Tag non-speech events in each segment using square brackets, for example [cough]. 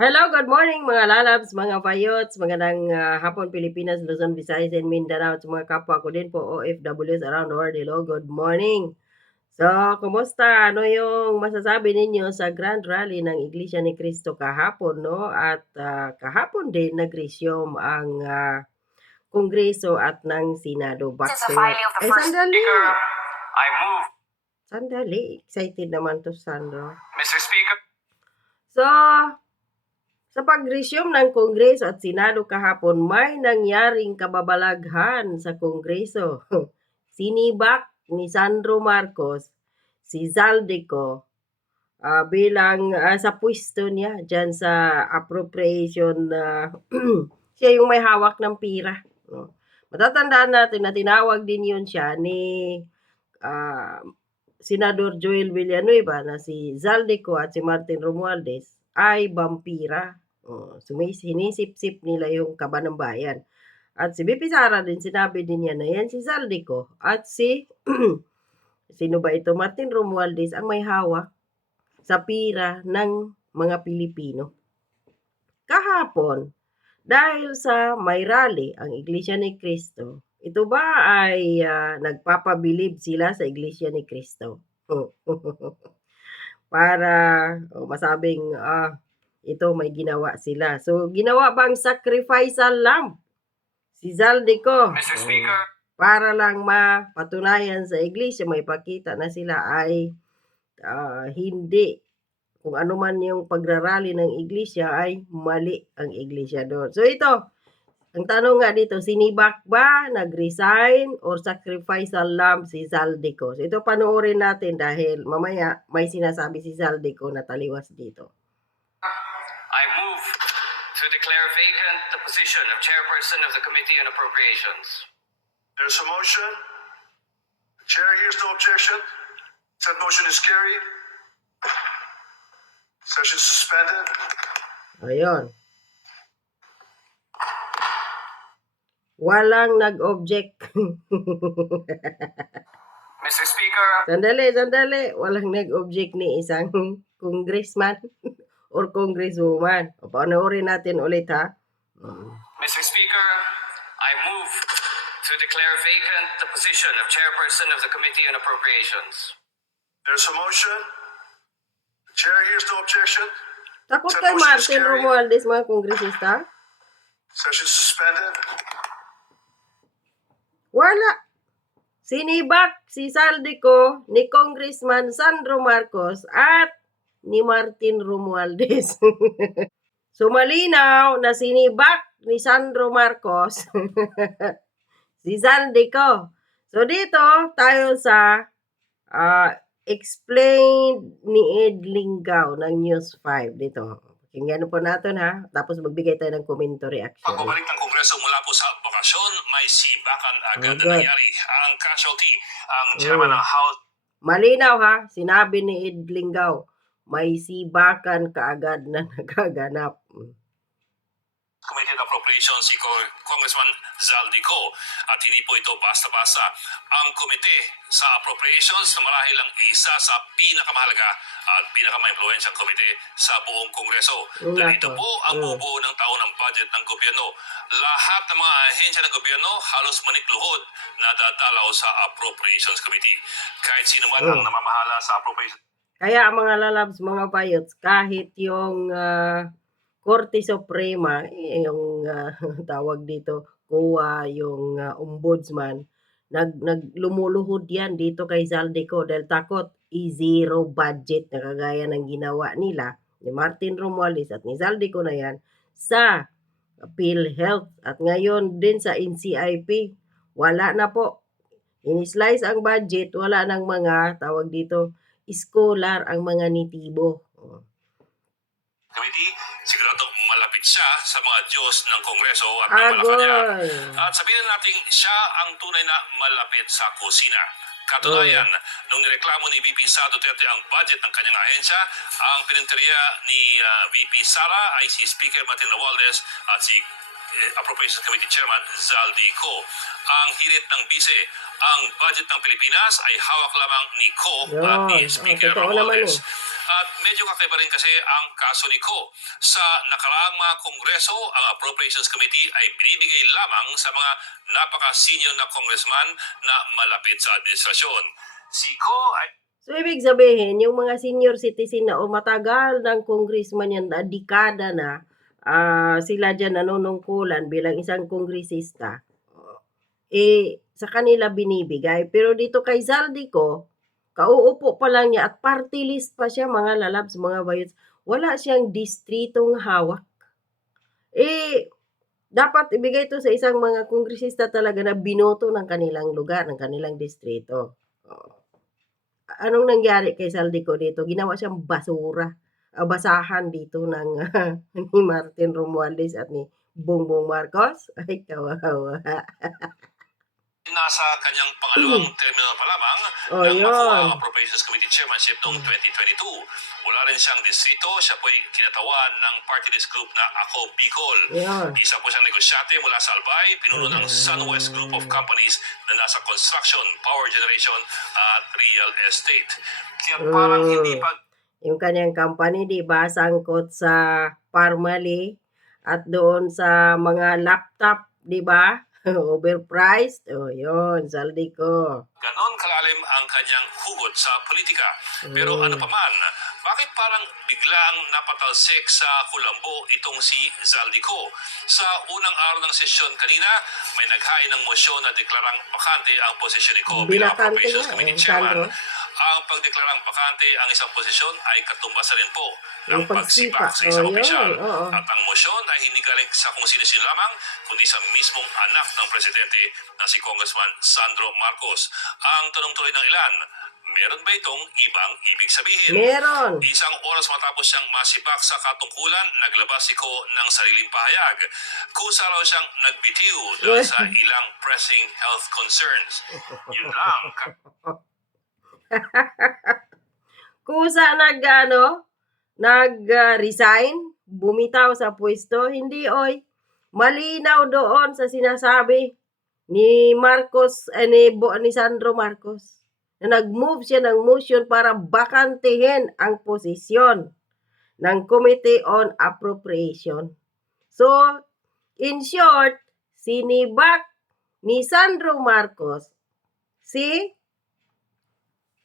Hello, good morning mga lalabs, mga payots, magandang ah, hapon Pilipinas, Luzon, Visayas, and Mindanao at mga kapwa ko din po OFWs around the world. Hello, good morning. So, kumusta? Ano yung masasabi ninyo sa Grand Rally ng Iglesia ni Cristo kahapon, no? At ah, kahapon din nag-resume ang ah, Kongreso at ng Senado. Back to Eh, sandali. speaker, I move, Sandali. Excited naman to, Sandro. Mr. Speaker, So, sa pag-resume ng Kongreso at Senado kahapon, may nangyaring kababalaghan sa Kongreso. [laughs] Sinibak ni Sandro Marcos si Zaldico ah, bilang ah, sa pwesto niya dyan sa appropriation na [clears throat] siya yung may hawak ng pira. No? Matatandaan natin na tinawag din yun siya ni ah, Senador Joel Villanueva na si Zaldico at si Martin Romualdez ay vampira. Oh, sinisip-sip nila yung kaba ng bayan. At si BP Sara din, sinabi din niya na yan si Zaldico at si [clears throat] sino ba ito? Martin Romualdez ang may hawak sa pira ng mga Pilipino. Kahapon, dahil sa may rally ang Iglesia ni Cristo, ito ba ay ah, nagpapabilib sila sa Iglesia ni Cristo? [laughs] Para oh, masabing ah, ito may ginawa sila. So, ginawa bang sacrificial lamb? Si Zaldico. Mr. Oh, Speaker, para lang mapatunayan sa iglesia, may pakita na sila ay ah, hindi kung ano man yung pagrarally ng iglesia ay mali ang iglesia doon. So ito, ang tanong nga dito, sinibak ba, nag-resign, or sacrificial lamb si Zaldico? So ito panoorin natin dahil mamaya may sinasabi si Zaldico na taliwas dito. I move to declare vacant the position of Chairperson of the Committee on Appropriations. There's a motion. The chair hears no objection. Said motion is carried. Session suspended. Ayun. Walang nag-object. [laughs] Mr. Speaker, Sandali, sandali. Walang nag-object ni isang congressman [laughs] or congresswoman. O, panoorin natin ulit ha. Mr. Speaker, I move to declare vacant the position of Chairperson of the Committee on Appropriations. There's a motion. The chair hears no objection. Takot kay Martin Romualdez mga kongresista? Session suspended. Wala. Sinibak si Saldico ni Congressman Sandro Marcos at ni Martin Romualdez. [laughs] so malinaw na sinibak ni Sandro Marcos [laughs] si Saldico. So dito tayo sa ah, explained ni Ed Lingaw ng News 5 dito. Pakinggan po natin ha. Tapos magbigay tayo ng komento reaction. Pagbabalik ng Kongreso mula po sa bakasyon, may sibakan agad Okay. na nangyari. Ang casualty, ang chairman Mm. ng House Malinaw ha, sinabi ni Ed Lingaw, may sibakan kaagad na [laughs] nagaganap. Committee on Appropriations si Co- Congressman Zaldico at hindi po ito basta-basta. Ang komite sa appropriations na marahil ang isa sa pinakamahalaga at pinakama-impluensyang komite sa buong Kongreso. Dahil ito po ang bubuo ng taon ng budget ng gobyerno. Lahat ng mga ahensya ng gobyerno halos manikluhod na dadalaw sa Appropriations Committee. Kahit sino man ang namamahala sa Appropriations Kaya mga lalabs, mga payots, kahit yung ah, Korte Suprema, eh, yung ah, [laughs] tawag dito, kuwa yung ah, ombudsman, nag, nag lumuluhod yan dito kay Zaldico dahil takot i-zero budget na kagaya ng ginawa nila ni Martin Romualdez at ni Zaldico na yan sa PhilHealth at ngayon din sa NCIP. Wala na po. In-slice ang budget, wala ng mga, tawag dito, scholar ang mga nitibo. Oh. Committee, malapit siya sa mga Diyos ng Kongreso at ng Malacanang. Agoy! At sabihin natin, siya ang tunay na malapit sa kusina. Katunayan, nung nireklamo ni VP Sa Duterte ang budget ng kanyang ahensya, ang pininteriya ni ah, VP Sara ay si Speaker Martin Romualdez at si eh, Appropriations Committee Chairman Zaldi Co. Ang hirit ng bise, ang budget ng Pilipinas ay hawak lamang ni Co at ni. Speaker Oh, naman Romualdez. At medyo kakaiba rin kasi ang kaso ni Ko. Sa nakaraang mga kongreso, ang Appropriations Committee ay binibigay lamang sa mga napaka-senior na congressman na malapit sa administrasyon. Si Ko ay So, ibig sabihin, yung mga senior citizen na o matagal ng congressman yan, dekada na, ah, sila dyan nanunungkulan bilang isang kongresista, eh, sa kanila binibigay. Pero dito kay Zaldico, kauupo pa lang niya at party list pa siya, mga lalabs, mga bayots, wala siyang distritong hawak. Eh, dapat ibigay ito sa isang mga kongresista talaga na binoto ng kanilang lugar, ng kanilang distrito. Oh anong nangyari kay Saldico dito? Ginawa siyang basura, ah, basahan dito ng [laughs] ni Martin Romualdez at ni Bongbong Marcos. Ay, kawawa. [laughs] nasa kanyang pangalawang terminal pa lamang Oh, nang makuha Appropriations Committee Chairmanship noong 2022. Wala rin siyang distrito, siya po'y kinatawan ng party list group na Ako Bicol. Yun. Isa po siyang negosyante mula sa Albay, pinuno ng Sunwest Group of Companies na nasa construction, power generation at real estate. Kaya parang Mm. hindi pa Yung kanyang company, di ba, sangkot sa Parmali at doon sa mga laptop, di ba? [laughs] Overpriced. O, oh, yun, Saldico. ganon kalalim ang kanyang hugot sa politika. Pero Mm. ano pa man, bakit parang biglang napatalsik sa kulambo itong si Zaldico? Sa unang araw ng sesyon kanina, may naghain ng mosyon na deklarang bakante ang posisyon ni Ko bilang Binakante Appropriations nga, Committee eh, Chairman. Sandro. Ang pagdeklarang bakante ang isang posisyon ay katumbasan rin po ng pagsipa. pagsipak sa isang Oh, opisyal. oo. At ang mosyon ay hindi galing sa kung sino-sino lamang, kundi sa mismong anak ng presidente na si Congressman Sandro Marcos. Ang tanong tuloy ng ilan, meron ba itong ibang ibig sabihin? Meron. Isang oras matapos siyang masipak sa katungkulan, naglabas si Ko ng sariling pahayag. Kusa raw siyang nagbitiw dahil sa ilang pressing health concerns. Yun lang. [laughs] [laughs] Kusa nag, ano, nag-resign, bumitaw sa pwesto, hindi oy. Malinaw doon sa sinasabi ni Marcos, eh, ni, Bo, ni Sandro Marcos, na nag-move siya ng motion para bakantihin ang posisyon ng Committee on Appropriation. So, in short, sinibak ni Sandro Marcos si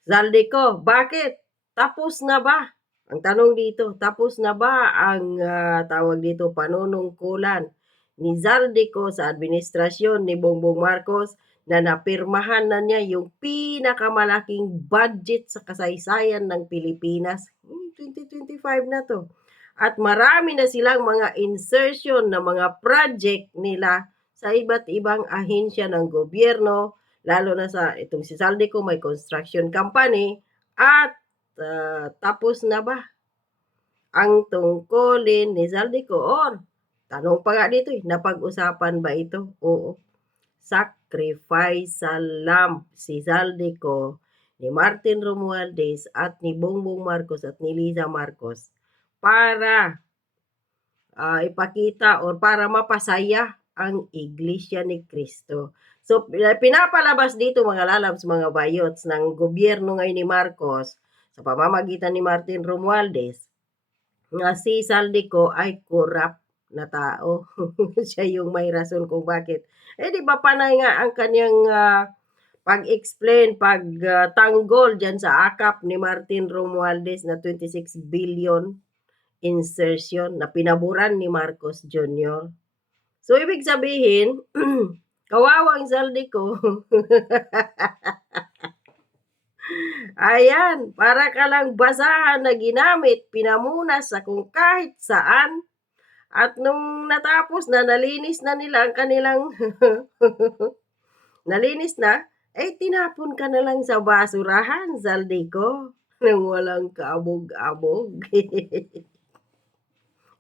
Zaldico. Bakit? Tapos na ba? Ang tanong dito, tapos na ba ang ah, tawag dito panunungkulan ni Zaldico sa administrasyon ni Bongbong Marcos na napirmahan na niya yung pinakamalaking budget sa kasaysayan ng Pilipinas. Hmm, 2025 na to. At marami na silang mga insertion na mga project nila sa iba't ibang ahensya ng gobyerno, lalo na sa itong si Saldico may construction company at ah, tapos na ba ang tungkulin ni Saldico or tanong pa nga dito eh, napag-usapan ba ito? Oo. Sacrifice sa lamb si Saldico ni Martin Romualdez at ni Bongbong Marcos at ni Liza Marcos para ah, ipakita or para mapasaya ang Iglesia ni Cristo. So, pina- pinapalabas dito mga lalabs, mga bayots ng gobyerno ngayon ni Marcos sa pamamagitan ni Martin Romualdez nga si Saldico ay corrupt na tao. [laughs] Siya yung may rason kung bakit. Eh di ba panay nga ang kanyang ah, pag-explain, pag-tanggol dyan sa akap ni Martin Romualdez na 26 billion insertion na pinaburan ni Marcos Jr. So, ibig sabihin, [clears throat] kawawang saldi ko. [laughs] Ayan, para ka lang basahan na ginamit, pinamunas sa kung kahit saan. At nung natapos na, nalinis na nila ang kanilang, [laughs] nalinis na, eh tinapon ka na lang sa basurahan, saldi ko. [laughs] Nang walang kaabog-abog.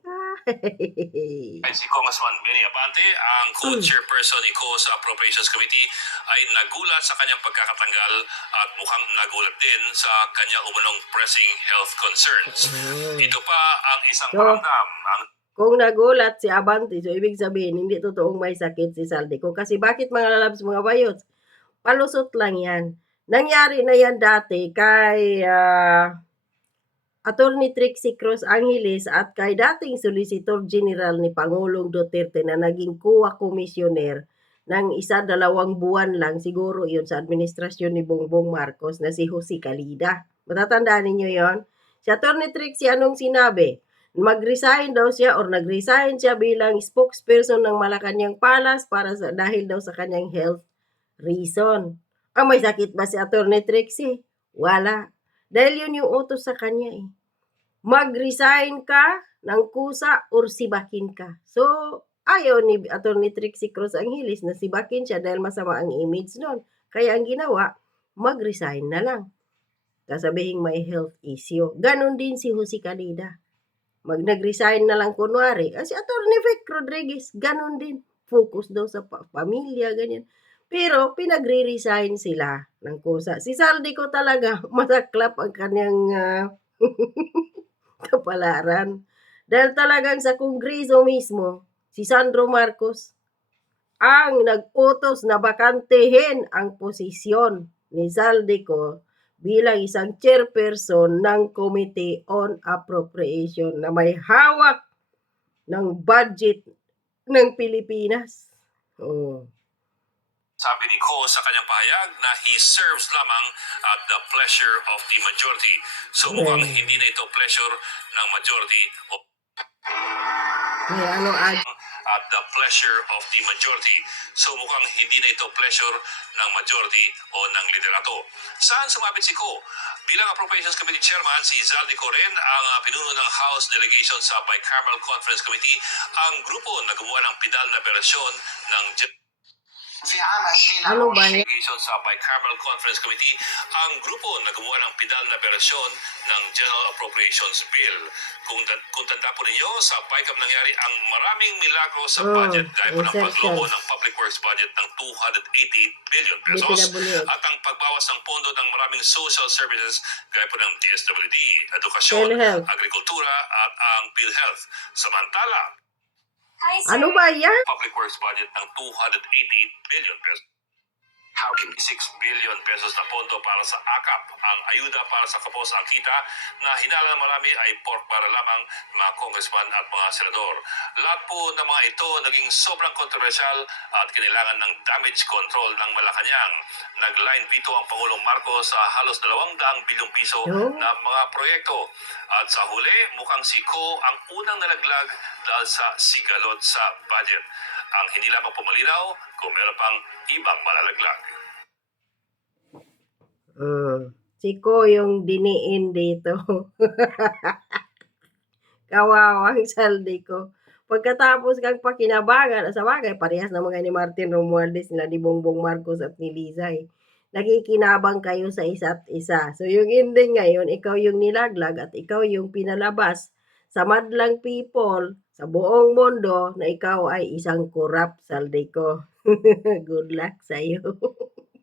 Ay. Si Congressman Benny Abante, ang co-chairperson ni Co sa Appropriations Committee, ay nagulat sa kanyang pagkakatanggal at mukhang nagulat din sa kanya umunong pressing health concerns. Ito pa ang isang So, paramdam. Ang Kung nagulat si Abante, so ibig sabihin, hindi totoong may sakit si Saldico. Kasi bakit mga lalabs, mga bayots? Palusot lang yan. Nangyari na yan dati kay ah, Attorney Trixie Cruz Angeles at kay dating Solicitor General ni Pangulong Duterte na naging kuwa komisyoner ng isa dalawang buwan lang siguro yun sa administrasyon ni Bongbong Marcos na si Jose Calida. Matatandaan ninyo yon? Si Attorney Trixie anong sinabi? Mag-resign daw siya or nag-resign siya bilang spokesperson ng Malacanang Palace para sa, dahil daw sa kanyang health reason. Ah, may sakit ba si Attorney Trixie? Wala. Dahil yun yung utos sa kanya eh. Mag-resign ka ng kusa or sibakin ka. So, ayaw ni Attorney Trixie Cruz Angeles na sibakin siya dahil masama ang image nun. Kaya ang ginawa, mag-resign na lang. Sasabihin may health issue. Ganon din si Jose Calida. Mag nag-resign na lang kunwari. Ah, si Attorney Vic Rodriguez, ganon din. Focus daw sa pa- pamilya, ganyan. Pero pinagre-resign sila ng kusa. Si Saldi ko talaga, [laughs] masaklap ang kanyang ah, [laughs] kapalaran. Dahil talagang sa kongreso mismo, si Sandro Marcos ang nag-utos na bakantehin ang posisyon ni Saldico bilang isang chairperson ng Committee on Appropriation na may hawak ng budget ng Pilipinas. Oh. Sabi ni Ko sa kanyang pahayag na he serves lamang at the pleasure of the majority. So mukhang Mm. hindi na ito pleasure ng majority o May ano ad at the pleasure of the majority. So mukhang hindi na ito pleasure ng majority o ng liderato. Saan sumabit si Ko? Bilang Appropriations Committee Chairman, si Zaldi Co rin ang uh, pinuno ng House Delegation sa Bicameral Conference Committee, ang grupo na gumawa ng pidal na operasyon ng Ano ba yan? Delegation sa Bicameral Conference Committee ang grupo na gumawa ng pidal na operasyon ng General Appropriations Bill. Kung, kung tanda po ninyo, sa BICAM nangyari ang maraming milagro sa Oh, budget gaya po ng paglobo ng Public Works budget ng 288 billion pesos at ang pagbawas ng pondo ng maraming social services gaya po ng DSWD, edukasyon, agrikultura at ang PhilHealth. Samantala, Ano ba yan? Public Works budget ng 288 billion pesos. Can 6 billion pesos na pondo para sa AKAP ang ayuda para sa kapos ang kita na hinala ng marami ay pork para lamang ng mga congressman at mga senador. Lahat po ng mga ito naging sobrang kontrobersyal at kinailangan ng damage control ng Malacanang. Nag-line veto ang Pangulong Marcos sa halos 200 bilyong piso na mga proyekto. At sa huli, mukhang si Ko ang unang nalaglag dahil sa sigalot sa budget. Ang hindi lamang pumalinaw kung meron pang ibang malalaglag. Mm. Si Ko yung diniin dito. [laughs] Kawawang saldi ko. Pagkatapos kang pakinabangan, sa bagay, parehas na mga ni Martin Romualdez, nila ni Bongbong Marcos at ni Lizay. Nakikinabang kayo sa isa't isa. So yung ending ngayon, ikaw yung nilaglag at ikaw yung pinalabas sa madlang people sa buong mundo na ikaw ay isang corrupt saldi ko. [laughs] Good luck sa'yo. [laughs]